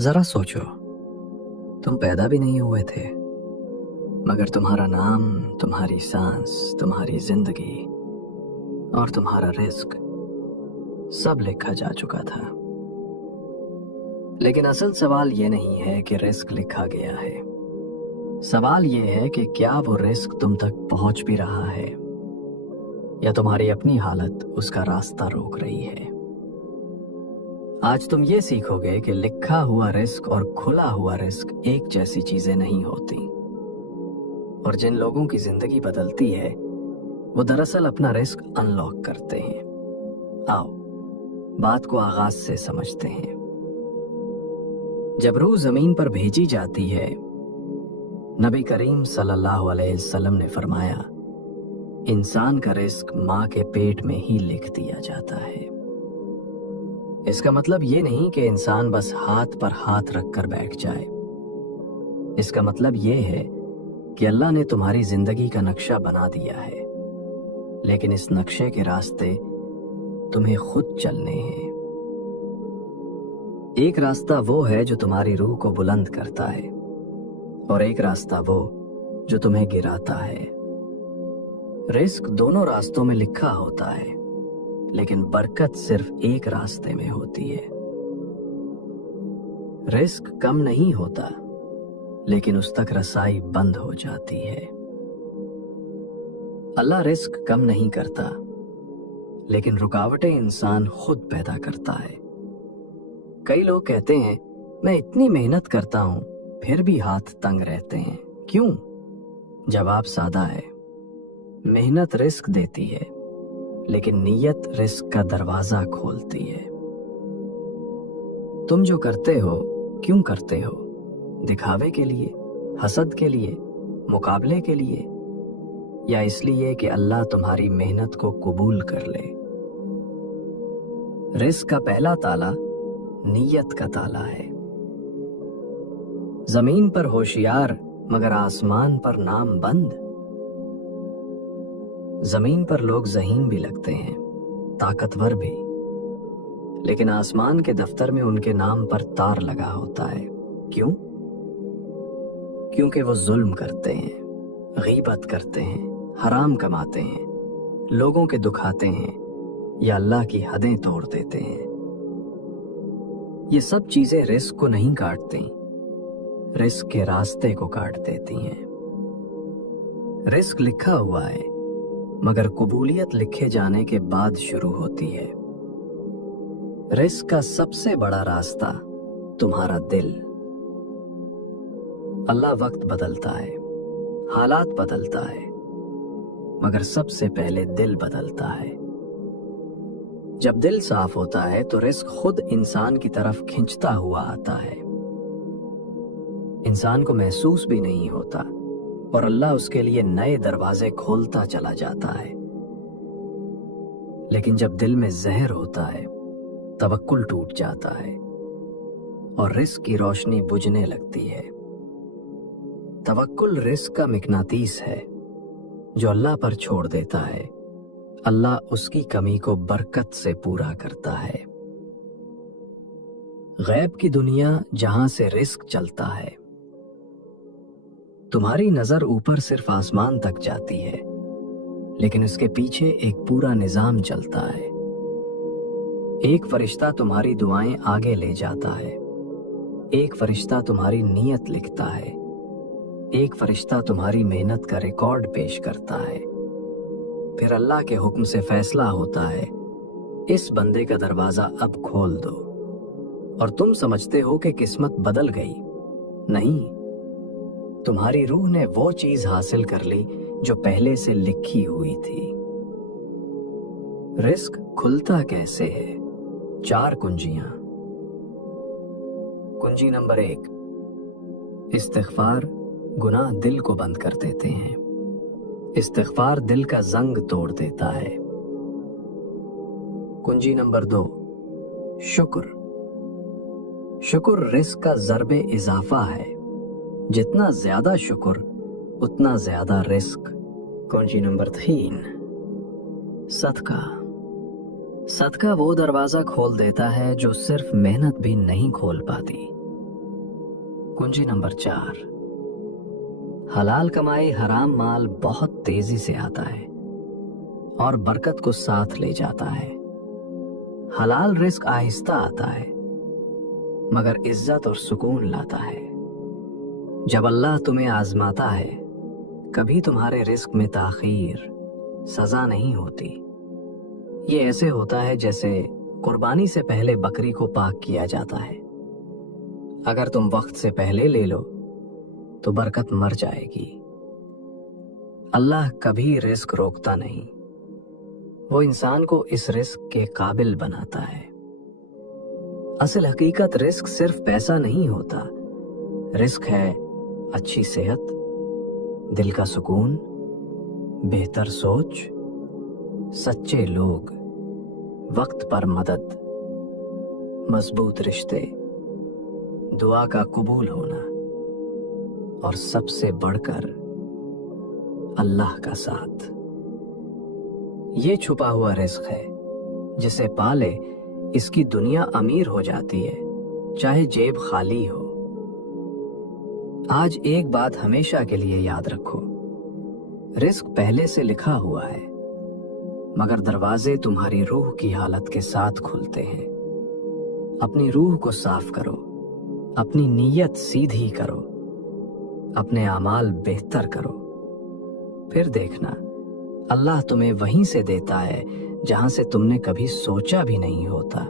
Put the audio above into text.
जरा सोचो, तुम पैदा भी नहीं हुए थे, मगर तुम्हारा नाम, तुम्हारी सांस, तुम्हारी जिंदगी और तुम्हारा रिस्क सब लिखा जा चुका था। लेकिन असल सवाल ये नहीं है कि रिस्क लिखा गया है। सवाल ये है कि क्या वो रिस्क तुम तक पहुंच भी रहा है या तुम्हारी अपनी हालत उसका रास्ता रोक रही है। आज तुम ये सीखोगे कि लिखा हुआ रिस्क और खुला हुआ रिस्क एक जैसी चीजें नहीं होती, और जिन लोगों की जिंदगी बदलती है वो दरअसल अपना रिस्क अनलॉक करते हैं। आओ बात को आगाज से समझते हैं। जब रूह जमीन पर भेजी जाती है, नबी करीम सल्लल्लाहु अलैहि वसल्लम ने फरमाया, इंसान का रिस्क माँ के पेट में ही लिख दिया जाता है। इसका मतलब ये नहीं कि इंसान बस हाथ पर हाथ रखकर बैठ जाए। इसका मतलब ये है कि अल्लाह ने तुम्हारी जिंदगी का नक्शा बना दिया है, लेकिन इस नक्शे के रास्ते तुम्हें खुद चलने हैं। एक रास्ता वो है जो तुम्हारी रूह को बुलंद करता है, और एक रास्ता वो जो तुम्हें गिराता है। रिस्क दोनों रास्तों में लिखा होता है, लेकिन बरकत सिर्फ एक रास्ते में होती है। रिस्क कम नहीं होता, लेकिन उस तक रसाई बंद हो जाती है। अल्लाह रिस्क कम नहीं करता, लेकिन रुकावटें इंसान खुद पैदा करता है। कई लोग कहते हैं, मैं इतनी मेहनत करता हूं फिर भी हाथ तंग रहते हैं। क्यों? जवाब सादा है। मेहनत रिस्क देती है, लेकिन नीयत रिस्क का दरवाजा खोलती है। तुम जो करते हो क्यों करते हो? दिखावे के लिए, हसद के लिए, मुकाबले के लिए, या इसलिए कि अल्लाह तुम्हारी मेहनत को कबूल कर ले? रिस्क का पहला ताला नीयत का ताला है। जमीन पर होशियार मगर आसमान पर नाम बंद। जमीन पर लोग ज़हीन भी लगते हैं, ताकतवर भी, लेकिन आसमान के दफ्तर में उनके नाम पर तार लगा होता है। क्यों? क्योंकि वो जुल्म करते हैं, गीबत करते हैं, हराम कमाते हैं, लोगों के दुखाते हैं या अल्लाह की हदें तोड़ देते हैं। ये सब चीजें रिस्क को नहीं काटती, रिस्क के रास्ते को काट देती हैं। रिस्क लिखा हुआ है, मगर कबूलियत लिखे जाने के बाद शुरू होती है। रिस्क का सबसे बड़ा रास्ता तुम्हारा दिल। अल्लाह वक्त बदलता है, हालात बदलता है, मगर सबसे पहले दिल बदलता है। जब दिल साफ होता है तो रिस्क खुद इंसान की तरफ खिंचता हुआ आता है। इंसान को महसूस भी नहीं होता, और अल्लाह उसके लिए नए दरवाजे खोलता चला जाता है। लेकिन जब दिल में जहर होता है, तवक्कुल टूट जाता है और रिस्क की रोशनी बुझने लगती है। तवक्कुल रिस्क का मिकनातीस है जो अल्लाह पर छोड़ देता है। अल्लाह उसकी कमी को बरकत से पूरा करता है। गैब की दुनिया जहां से रिस्क चलता है। तुम्हारी नजर ऊपर सिर्फ आसमान तक जाती है, लेकिन उसके पीछे एक पूरा निजाम चलता है। एक फरिश्ता तुम्हारी दुआएं आगे ले जाता है, एक फरिश्ता तुम्हारी नीयत लिखता है, एक फरिश्ता तुम्हारी मेहनत का रिकॉर्ड पेश करता है। फिर अल्लाह के हुक्म से फैसला होता है, इस बंदे का दरवाजा अब खोल दो। और तुम समझते हो कि किस्मत बदल गई। नहीं, तुम्हारी रूह ने वो चीज हासिल कर ली जो पहले से लिखी हुई थी। रिस्क खुलता कैसे है? 4 कुंजियां। कुंजी नंबर 1, इस्तिग़फ़ार गुनाह दिल को बंद कर देते हैं। इस्तिग़फ़ार दिल का जंग तोड़ देता है। कुंजी नंबर 2, शुक्र। शुक्र रिस्क का ज़रबे इजाफा है। जितना ज्यादा शुक्र उतना ज्यादा रिस्क। कुंजी नंबर 3, सदका। सदका वो दरवाजा खोल देता है जो सिर्फ मेहनत भी नहीं खोल पाती। कुंजी नंबर 4, हलाल कमाई हराम माल बहुत तेजी से आता है और बरकत को साथ ले जाता है। हलाल रिस्क आहिस्ता आता है मगर इज्जत और सुकून लाता है। जब अल्लाह तुम्हें आजमाता है, कभी तुम्हारे रिस्क में ताखीर सजा नहीं होती। ये ऐसे होता है जैसे कुर्बानी से पहले बकरी को पाक किया जाता है। अगर तुम वक्त से पहले ले लो तो बरकत मर जाएगी। अल्लाह कभी रिस्क रोकता नहीं, वो इंसान को इस रिस्क के काबिल बनाता है। असल हकीकत रिस्क सिर्फ पैसा नहीं होता, रिस्क है अच्छी सेहत, दिल का सुकून, बेहतर सोच, सच्चे लोग, वक्त पर मदद, मजबूत रिश्ते, दुआ का कबूल होना और सबसे बढ़कर अल्लाह का साथ। ये छुपा हुआ रिस्क है, जिसे पाले इसकी दुनिया अमीर हो जाती है, चाहे जेब खाली हो। आज एक बात हमेशा के लिए याद रखो, रिस्क पहले से लिखा हुआ है, मगर दरवाजे तुम्हारी रूह की हालत के साथ खुलते हैं। अपनी रूह को साफ करो, अपनी नीयत सीधी करो, अपने अमाल बेहतर करो, फिर देखना अल्लाह तुम्हें वहीं से देता है जहां से तुमने कभी सोचा भी नहीं होता।